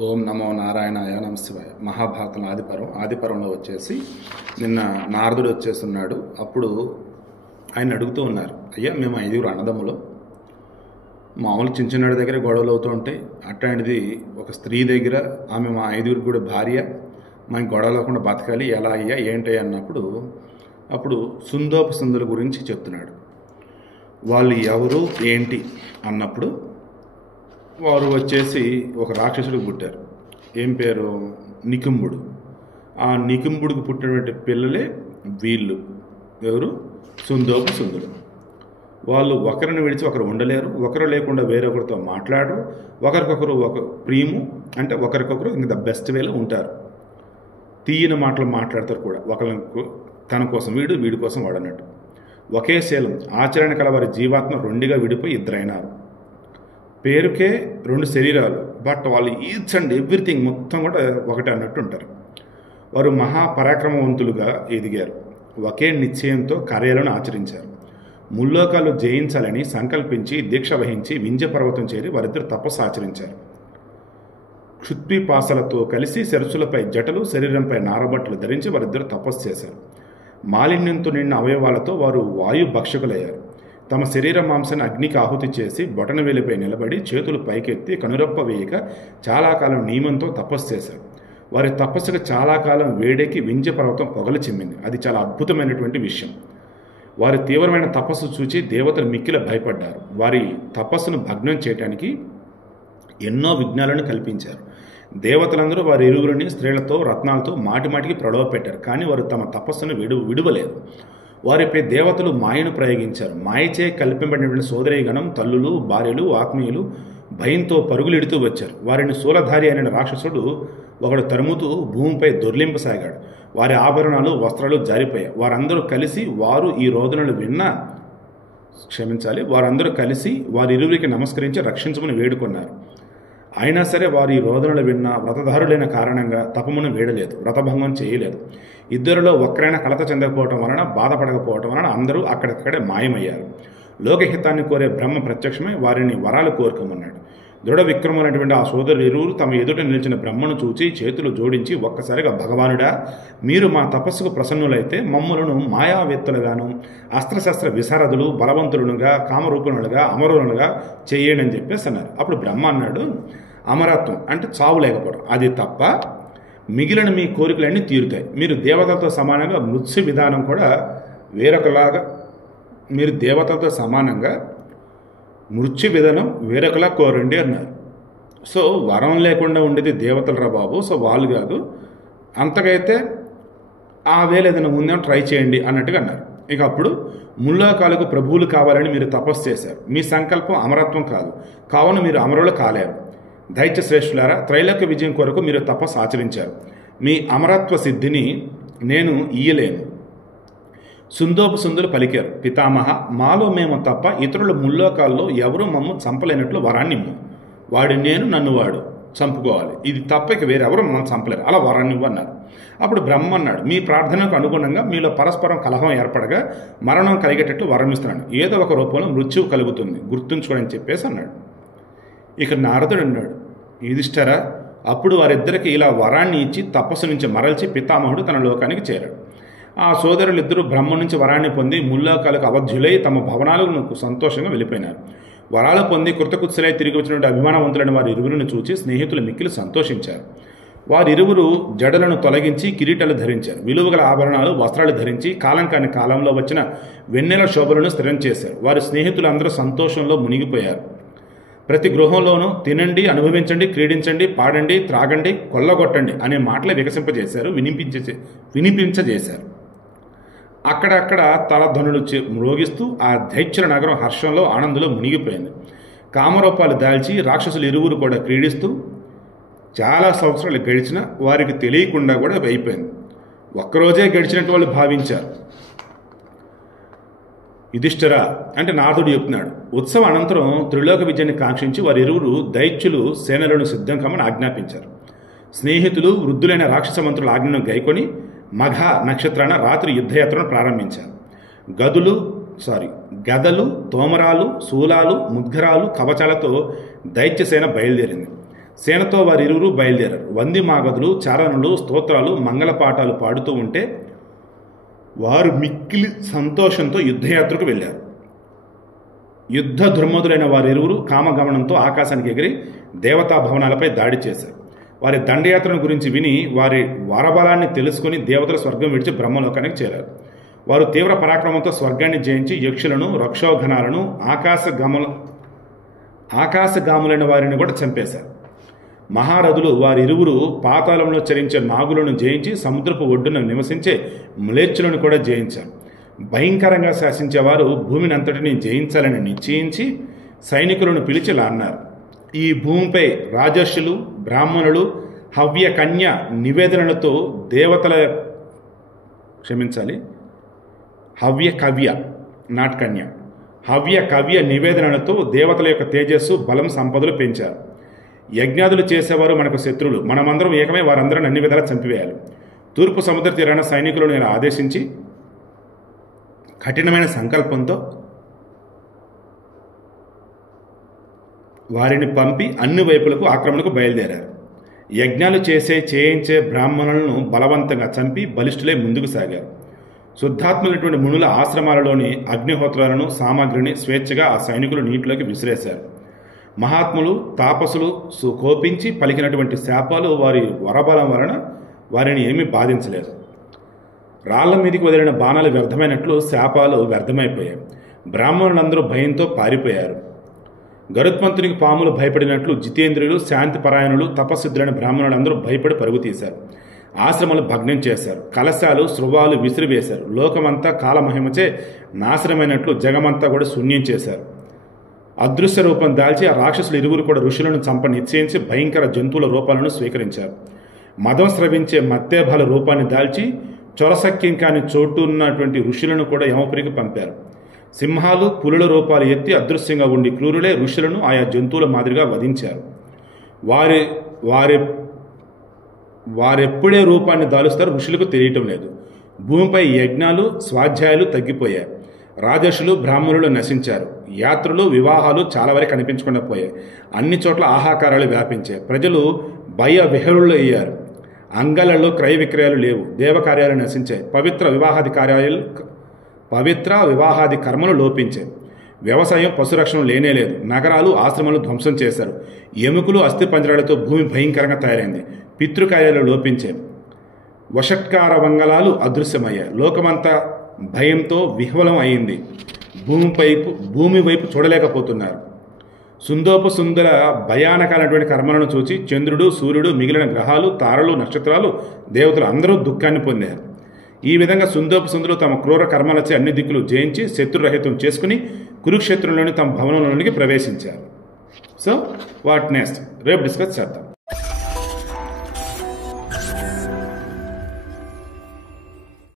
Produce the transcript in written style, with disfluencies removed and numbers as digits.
ఓం నమో నారాయణాయ నమ శివాయ. మహాభారతం ఆదిపర్వంలో వచ్చేసి నిన్న నారదుడు వచ్చేస్తున్నాడు. అప్పుడు ఆయన అడుగుతూ ఉన్నారు, అయ్యా మేము 5 అన్నదమ్ములు, మామూలు చిన్నవాడి దగ్గర గొడవలు అవుతూ ఉంటాయి, అట్లాంటిది ఒక స్త్రీ దగ్గర ఆమె మా 5 కూడా భార్య, మనకి గొడవ లేకుండా బతకాలి, ఎలా అయ్యా ఏంటి అన్నప్పుడు అప్పుడు సుందోపసుందుల గురించి చెప్తున్నాడు. వాళ్ళు ఎవరు ఏంటి అన్నప్పుడు వారు వచ్చేసి ఒక రాక్షసుడికి పుట్టారు. ఏం పేరు? నికుంభుడు. ఆ నికుంభుడికి పుట్టినటువంటి పిల్లలే వీళ్ళు. ఎవరు? సుందోపసుందులు. వాళ్ళు ఒకరిని విడిచి ఒకరు ఉండలేరు, ఒకరు లేకుండా వేరొకరితో మాట్లాడరు, ఒకరికొకరు ఒక ప్రియము అంటే ఒకరికొకరు ఇంక ద బెస్ట్ వేలో ఉంటారు. తీయని మాటలు మాట్లాడతారు కూడా, ఒకరికి తన కోసం వీడు, వీడి కోసం వాడు అన్నట్టు. ఒకే శీలం ఆచరణ కల వారి జీవాత్మ 2గా విడిపోయి 2 అయినారు. పేరుకే 2 శరీరాలు, బట్ వాళ్ళు ఈచ్ అండ్ ఎవ్రీథింగ్ మొత్తం కూడా ఒకటే అన్నట్టు ఉంటారు. వారు మహాపరాక్రమవంతులుగా ఎదిగారు. ఒకే నిశ్చయంతో కార్యాలను ఆచరించారు. ముల్లోకాలు జయించాలని సంకల్పించి దీక్ష వహించి వింధ్య పర్వతం చేరి వారిద్దరు తపస్సు ఆచరించారు. క్షుత్పిపాసలతో కలిసి శిరస్సులపై జటలు, శరీరంపై నారబట్టలు ధరించి వారిద్దరు తపస్సు చేశారు. మాలిన్యంతో నిండిన అవయవాలతో వారు వాయు భక్షకులయ్యారు. తమ శరీర మాంసాన్ని అగ్నికి ఆహుతి చేసి బొటనవేలిపై నిలబడి చేతులు పైకెత్తి కనురప్ప వేయక చాలా కాలం నియమంతో తపస్సు చేశారు. వారి తపస్సుకు చాలా కాలం వేడెక్కి వింధ్య పర్వతం పొగలు చిమ్మింది. అది చాలా అద్భుతమైనటువంటి విషయం. వారి తీవ్రమైన తపస్సు చూచి దేవతలు మిక్కిల భయపడ్డారు. వారి తపస్సును భగ్నం చేయడానికి ఎన్నో విఘ్నాలను కల్పించారు. దేవతలందరూ వారి ఇరువురిని స్త్రీలతో రత్నాలతో మాటిమాటికి ప్రలోభ పెట్టారు, కానీ వారు తమ తపస్సును విడువలేదు. వారిపై దేవతలు మాయను ప్రయోగించారు. మాయచే కల్పింపబడిన సోదరీగణం, తల్లులు, భార్యలు, ఆత్మీయులు భయంతో పరుగులెడుతూ వచ్చారు. వారిని శూలధారి అయిన రాక్షసుడు ఒకడు తరుముతూ భూమిపై దొర్లింపసాగాడు. వారి ఆభరణాలు, వస్త్రాలు జారిపోయాయి. వారందరూ కలిసి వారిరువురికి నమస్కరించి రక్షించమని వేడుకొన్నారు. అయినా సరే వారు ఈ రోదనలు విన్న వ్రతధారులైన కారణంగా తపమును వేడలేదు, వ్రతభంగం చేయలేదు. ఇద్దరిలో ఒక్కరైనా కలత చెందకపోవటం వలన, బాధపడకపోవటం వలన అందరూ అక్కడికక్కడే మాయమయ్యారు. లోకహితాన్ని కోరే బ్రహ్మ ప్రత్యక్షమై వారిని వరాలు కోరుకోమన్నాడు. దృఢ విక్రమైనటువంటి ఆ సోదరులు ఇరువురు తమ ఎదుట నిలిచిన బ్రహ్మను చూచి చేతులు జోడించి ఒక్కసారిగా, భగవానుడా, మీరు మా తపస్సుకు ప్రసన్నులైతే మమ్ములను మాయావేత్తలుగాను, అస్త్రశస్త్ర విశారదులు, బలవంతులుగా, కామరూపులుగా, అమరులుగా చెయ్యండి అని చెప్పేసి అన్నారు. అప్పుడు బ్రహ్మ అన్నాడు, అమరత్వం అంటే చావు లేకపోవడం, అది తప్ప మిగిలిన మీ కోరికలన్నీ తీరుతాయి. మీరు దేవతలతో సమానంగా మృత్యు విధానం కూడా మృత్యు విధానం వేరొకలా కోరండి అన్నారు. సో వరం లేకుండా ఉండేది దేవతలరా బాబు, సో వాళ్ళు కాదు, అంతకైతే ఆ వేలు ఏదైనా ఉందేమో ట్రై చేయండి అన్నట్టుగా అన్నారు. ఇక అప్పుడు ముల్లోకాలకు ప్రభువులు కావాలని మీరు తపస్సు చేశారు. మీ సంకల్పం అమరత్వం కాదు, కావున మీరు అమరులు కాలేరు. దైత్య శ్రేష్ఠులారా, త్రైలోక్య విజయం కొరకు మీరు తపస్సు ఆచరించారు. మీ అమరత్వ సిద్ధిని నేను ఇయ్యలేను. సుందోపసుందులు పలికారు, పితామహ, మాలో మేము తప్ప ఇతరుల ముల్లోకాల్లో ఎవరూ మమ్ము చంపలేనట్లు వరాన్నిమ్ము. వాడు నేను, నన్ను వాడు చంపుకోవాలి, ఇది తప్ప ఇక వేరెవరు మమ్మల్ని చంపలేరు, అలా వరాన్నివ్వు అన్నారు. అప్పుడు బ్రహ్మ అన్నాడు, మీ ప్రార్థనకు అనుగుణంగా మీలో పరస్పరం కలహం ఏర్పడగా మరణం కలిగేటట్లు వరమిస్తున్నాడు. ఏదో ఒక రూపంలో మృత్యువు కలుగుతుంది, గుర్తుంచుకోని చెప్పేసి అన్నాడు. ఇక నారదుడు అన్నాడు, యుధిష్ఠిరా, అప్పుడు వారిద్దరికి ఇలా వరాన్ని ఇచ్చి తపస్సు నుంచి మరల్చి పితామహుడు తన లోకానికి చేరాడు. ఆ సోదరులిద్దరూ బ్రహ్మ నుంచి వరాన్ని పొంది ముల్లోకాలకు అవధ్యులై తమ భవనాలకు సంతోషంగా వెళ్ళిపోయినారు. వరాలు పొంది కృతకుత్సలై తిరిగి వచ్చినటువంటి అభిమానవంతులైన వారి ఇరువురిని చూచి స్నేహితులు మిక్కిలి సంతోషించారు. వారిరువురు జడలను తొలగించి కిరీటాలు ధరించారు. విలువగల ఆభరణాలు, వస్త్రాలు ధరించి కాలం కాని కాలంలో వచ్చిన వెన్నెల శోభలను స్థిరం చేశారు. వారి స్నేహితులందరూ సంతోషంలో మునిగిపోయారు. ప్రతి గృహంలోనూ తినండి, అనుభవించండి, క్రీడించండి, పాడండి, త్రాగండి, కొల్లగొట్టండి అనే మాటలే వికసింపజేశారు, వినిపించజేశారు. అక్కడక్కడ తలధ్వనులు మ్రోగిస్తూ ఆ దైత్యుల నగరం హర్షంలో, ఆనందంలో మునిగిపోయింది. కామరూపాలు దాల్చి రాక్షసులు ఇరువురు కూడా క్రీడిస్తూ చాలా సంవత్సరాలు గడిచిన వారికి తెలియకుండా కూడా అయిపోయింది. ఒక్కరోజే గడిచినట్టు వాళ్ళు భావించారు. యుధిష్ఠిరా అంటే నారదుడు చెప్తున్నాడు, ఉత్సవ అనంతరం త్రిలోక విజయాన్ని కాంక్షించి వారిరువురు దైత్యులు సేనలను సిద్ధం కమ్మని ఆజ్ఞాపించారు. స్నేహితులు వృద్ధులైన రాక్షస మంత్రుల ఆజ్ఞను గైకొని మఘ నక్షత్రాన రాత్రి యుద్ధయాత్రను ప్రారంభించారు. గదలు, తోమరాలు, శూలాలు, ముద్గరాలు, కవచాలతో దైత్యసేన బయలుదేరింది. సేనతో వారిరువురు బయలుదేరారు. వంది మాగధులు, చారణులు స్తోత్రాలు, మంగళపాఠాలు పాడుతూ ఉంటే వారు మిక్కిలి సంతోషంతో యుద్ధయాత్రకు వెళ్ళారు. యుద్ధ దుర్మధులైన వారిరువురు కామగమనంతో ఆకాశానికి ఎగిరి దేవతా భవనాలపై దాడి చేశారు. వారి దండయాత్రను గురించి విని వారి వరబలాన్ని తెలుసుకుని దేవతల స్వర్గం విడిచి బ్రహ్మలోకానికి చేరారు. వారు తీవ్ర పరాక్రమంతో స్వర్గాన్ని జయించి యక్షులను, రక్షోఘనాలను, ఆకాశగాములైన వారిని కూడా చంపేశారు. మహారథులు వారిరువురు పాతాళంలో చరించే నాగులను జయించి సముద్రపు ఒడ్డున నివసించే మ్లేచ్చులను కూడా జయించారు. భయంకరంగా శాసించేవారు భూమిని అంతటినీ జయించాలని నిశ్చయించి సైనికులను పిలిచి ఇలా అన్నారు: ఈ భూమిపై రాజర్షులు, బ్రాహ్మణులు హవ్య కన్య నివేదనలతో దేవతల హవ్య కవ్య నాట్ కన్య హవ్య కవ్య నివేదనలతో దేవతల యొక్క తేజస్సు, బలం, సంపదలు పెంచారు. యజ్ఞాదులు చేసేవారు మనకు శత్రువులు, మనమందరం ఏకమై వారందరం అన్ని విధాలా చంపివేయాలి. తూర్పు సముద్ర తీరాన సైనికులను నేను ఆదేశించి కఠినమైన సంకల్పంతో వారిని పంపి అన్ని వైపులకు ఆక్రమణకు బయలుదేరారు. యజ్ఞాలు చేయించే బ్రాహ్మణులను బలవంతంగా చంపి బలిష్ఠులై ముందుకు సాగారు. శుద్ధాత్ములైనటువంటి మునుల ఆశ్రమాలలోని అగ్నిహోత్రాలను, సామాగ్రిని స్వేచ్ఛగా ఆ సైనికులు నీటిలోకి విసిరేశారు. మహాత్ములు, తాపసులు కోపించి పలికినటువంటి శాపాలు వారి వరబలం వలన వారిని ఏమీ బాధించలేదు. రాళ్ల మీదకి వదిలిన బాణాలు వ్యర్థమైనట్లు శాపాలు వ్యర్థమైపోయాయి. బ్రాహ్మణులందరూ భయంతో పారిపోయారు. గరుత్మంతునికి పాములు భయపడినట్లు జితేంద్రులు, శాంతిపరాయణులు, తపస్సిద్ధులైన బ్రాహ్మణులందరూ భయపడి పరుగు తీశారు. ఆశ్రమాలు భగ్నం చేశారు. కలశాలు, శృవాలు విసిరివేశారు. లోకమంతా కాలమహిమచే నాశనమైనట్లు జగమంతా కూడా శూన్యం చేశారు. అదృశ్య రూపం దాల్చి ఆ రాక్షసులు ఇరువురు కూడా ఋషులను చంప నిశ్చయించి భయంకర జంతువుల రూపాలను స్వీకరించారు. మదం స్రవించే మత్తేభాల రూపాన్ని దాల్చి చొరసక్యం కాని చోటున్నటువంటి ఋషులను కూడా యమపురికి పంపారు. సింహాలు, పులుల రూపాలు ఎత్తి అదృశ్యంగా ఉండి క్రూరులే ఋషులను ఆయా జంతువుల మాదిరిగా వధించారు. వారెప్పుడే రూపాన్ని దాలుస్తారో ఋషులకు తెలియటం లేదు. భూమిపై యజ్ఞాలు, స్వాధ్యాయాలు తగ్గిపోయాయి. రాజర్షులు, బ్రాహ్మణులు నశించారు. యాత్రలు, వివాహాలు చాలా వరకు కనిపించకుండా పోయాయి. అన్ని చోట్ల ఆహాకారాలు వ్యాపించాయి. ప్రజలు భయ విహరులు అయ్యారు. అంగళ్ళలో క్రయ విక్రయాలు లేవు. దేవకార్యాలు నశించాయి. పవిత్ర వివాహాది కర్మలు లోపించాయి. వ్యవసాయం, పశురక్షణ లేనేలేదు. నగరాలు, ఆశ్రమాలు ధ్వంసం చేశారు. ఎముకలు, అస్థిపంజరాలతో భూమి భయంకరంగా తయారైంది. పితృకార్యాలు లోపించాయి. వషట్కార వంగళాలు అదృశ్యమయ్యాయి. లోకమంతా భయంతో విహ్వలం అయింది. భూమి వైపు చూడలేకపోతున్నారు. సుందర భయానకాలైనటువంటి కర్మలను చూచి చంద్రుడు, సూర్యుడు, మిగిలిన గ్రహాలు, తారలు, నక్షత్రాలు, దేవతలు అందరూ దుఃఖాన్ని పొందారు. ఈ విధంగా సుందరులు తమ క్రూర కర్మలచే అన్ని దిక్కులు జయించి శత్రురహితం చేసుకుని కురుక్షేత్రంలోని తమ భవనంలోనికి ప్రవేశించారు. సో వాట్ నెక్స్ట్ రేపు డిస్కస్ చేద్దాం.